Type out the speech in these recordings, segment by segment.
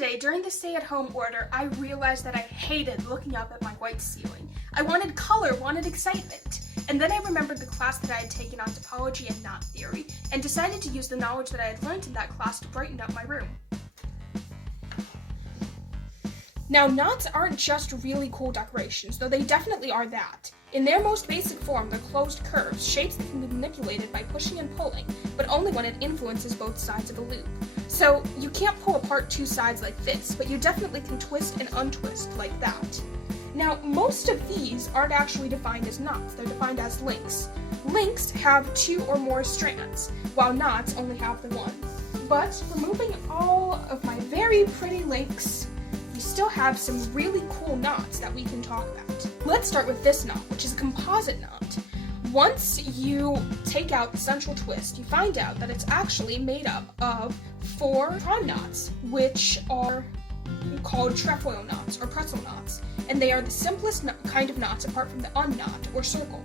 day, during the stay-at-home order, I realized that I hated looking up at my white ceiling. I wanted color, wanted excitement. And then I remembered the class that I had taken on topology and knot theory, and decided to use the knowledge that I had learned in that class to brighten up my room. Now, knots aren't just really cool decorations, though they definitely are that. In their most basic form, they're closed curves, shapes that can be manipulated by pushing and pulling, but only when it influences both sides of a loop. So, you can't pull apart two sides like this, but you definitely can twist and untwist like that. Now, most of these aren't actually defined as knots, they're defined as links. Links have two or more strands, while knots only have the one. But, removing all of my very pretty links, we still have some really cool knots that we can talk about. Let's start with this knot, which is a composite knot. Once you take out the central twist, you find out that it's actually made up of 4 prime knots, which are called trefoil knots or pretzel knots, and they are the simplest kind of knots apart from the unknot or circle.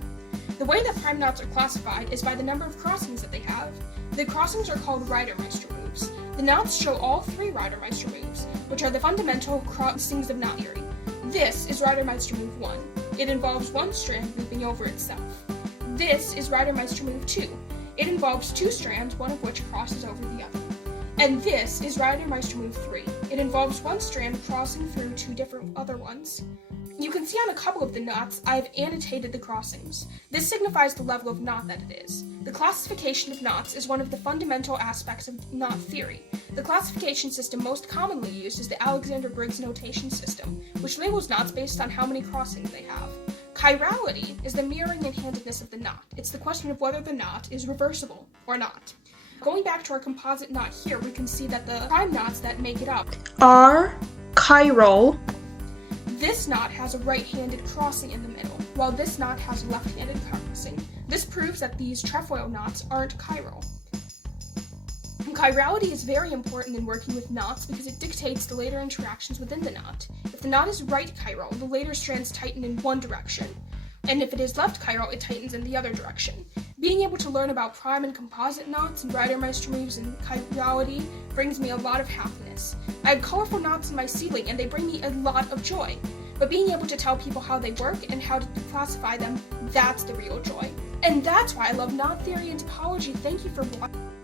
The way that prime knots are classified is by the number of crossings that they have. The crossings are called Reidemeister moves. The knots show all 3 Reidemeister moves, which are the fundamental crossings of knot theory. This is Reidemeister move 1. It involves one strand looping over itself. This is Reidemeister move 2. It involves 2 strands, one of which crosses over the other. And this is Reidemeister move 3. It involves one strand crossing through 2 different other ones. You can see on a couple of the knots, I've annotated the crossings. This signifies the level of knot that it is. The classification of knots is one of the fundamental aspects of knot theory. The classification system most commonly used is the Alexander-Briggs notation system, which labels knots based on how many crossings they have. Chirality is the mirroring and handedness of the knot. It's the question of whether the knot is reversible or not. Going back to our composite knot here, we can see that the prime knots that make it up are chiral. This knot has a right-handed crossing in the middle, while this knot has a left-handed crossing. This proves that these trefoil knots aren't chiral. Chirality is very important in working with knots because it dictates the later interactions within the knot. If the knot is right chiral, the later strands tighten in one direction, and if it is left chiral, it tightens in the other direction. Being able to learn about prime and composite knots and Reidemeister moves and chirality brings me a lot of happiness. I have colorful knots in my ceiling and they bring me a lot of joy. But being able to tell people how they work and how to classify them, that's the real joy. And that's why I love knot theory and topology. Thank you for watching.